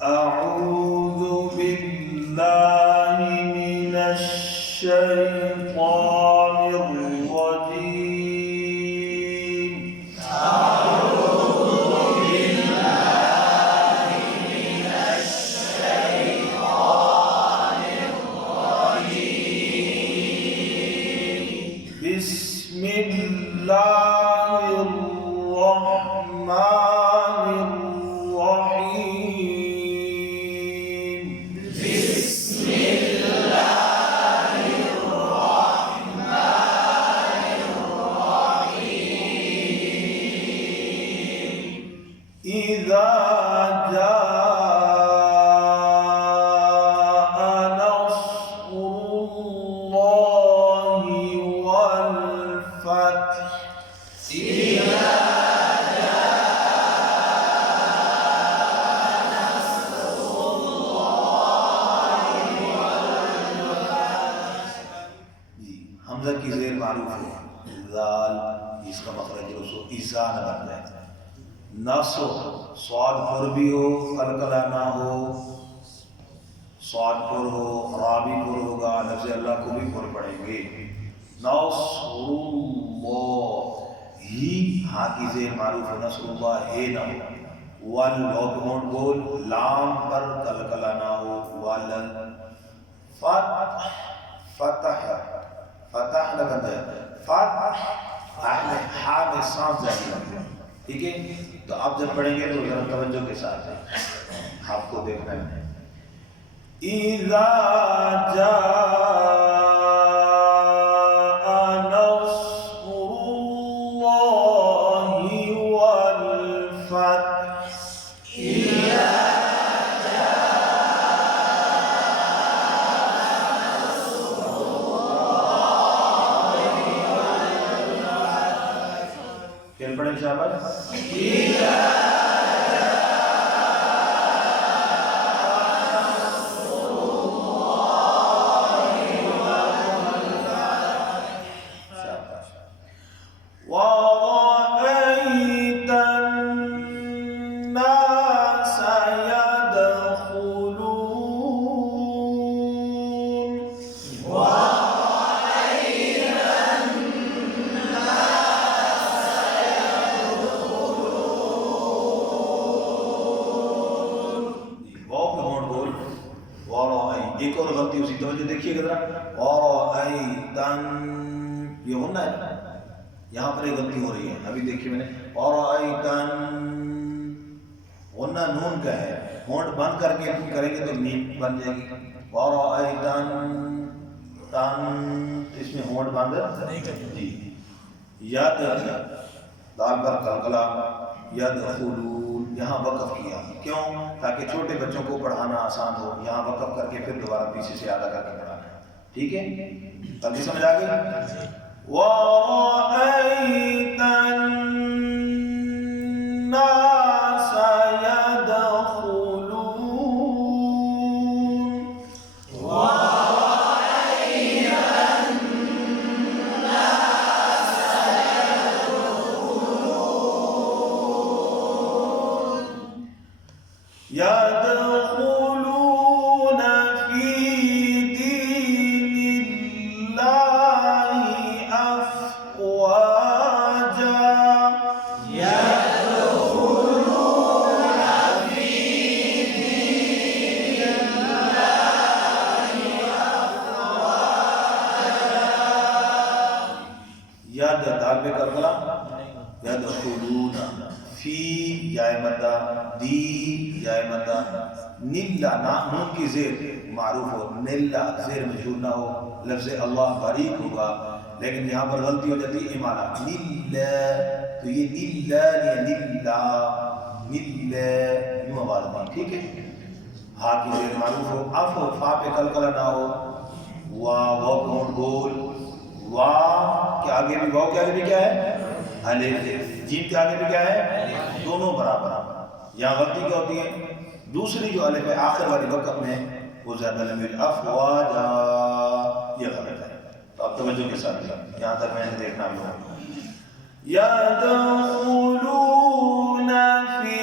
أعوذ بالله من الشيطان الرجيم. أعوذ بالله من الشيطان الرجيم. بسم الله الرحمن الرحيم. بسم الله الرحمن الرحيم. إذا جاء نصر الله والفتح. إذا हमजा की ज़ेर मारूफ है, ज़ाल इसका मखरज उसको ईसा न बन जाए। नसो स्वाद पर भी हो, कलकला ना हो, स्वाद पर हो, रा भी पर होगा, लफ्ज़ अल्लाह को भी पर पड़ेंगे। नसरुल्लाह ही हाँ की ज़ेर मारूफ है, नसरुल्लाह है ना हो। वल होंठ बोल, लाम पर कलकला ना हो। वल फतह फतह फतह न बन जाए। फतह हा में सांस जारी लगता है, ठीक है। तो आप जब पढ़ेंगे तो जरा तवज्जो के साथ है, आपको देखना है। इज़ा जाअ नस्रुल्लाहि वल फतह। इज़ा क्या पढ़े शाबाश। وَرَأَيْتَ النَّاسَ يَدْخُلُونَ. एक और गलती उसी तवज्जो देखिएगा जरा। वरअयतन ये होना है, यहाँ पर एक गलती हो रही है, अभी देखिए मैंने। वरअयतन होना नून का है, होंठ बंद करके करेंगे तो नीम बन जाएगी। वरअयतन तन, इसमें होंठ बंद नहीं करेंगे जी। यद दाल पर कलकला, यदखुलून यहाँ वक़्फ़ किया, क्यों? ताकि छोटे बच्चों को पढ़ाना आसान हो। यहाँ वक़्फ़ करके फिर दोबारा पीछे से आधा करके पढ़ाना है, ठीक है। तभी समझ आ गई। वरअयत अन्नास यदखुलून। يدخلون في دين الله أفواجا. يدخلون في دين الله أفواجا. يد दाल पे कलकला, यदखुलून फी जाए मद्दा, दी जाए मद्दा, निल्ला ना नून की जेर मारूफ हो, निल्ला जेर मजूर ना हो, लफ्ज़ अल्लाह बारीक होगा। लेकिन यहाँ पर गलती हो जाती है इमाला, निल्ला, तो ये निल्ला नहीं निल्ला, निल्ला यूं आवाज नहीं, ठीक है। हा की जेर मारूफ हो, अफ फा पे कलकला ना हो। वाह वाह होंठ गोल, वाह के आगे भी, वाह के आगे भी क्या है? अलिफ। जीम के आगे भी क्या है? दोनों बराबर। यहाँ गलती क्या होती है? दूसरी जो अलिफ है आखिर वाली वक़्फ़ में वो ज़्यादा लंबी, अफ़वाजा, ये गलत है। तो अब तवज्जो के साथ यहाँ तक मैंने देखना भी होगा। यदखुलून फी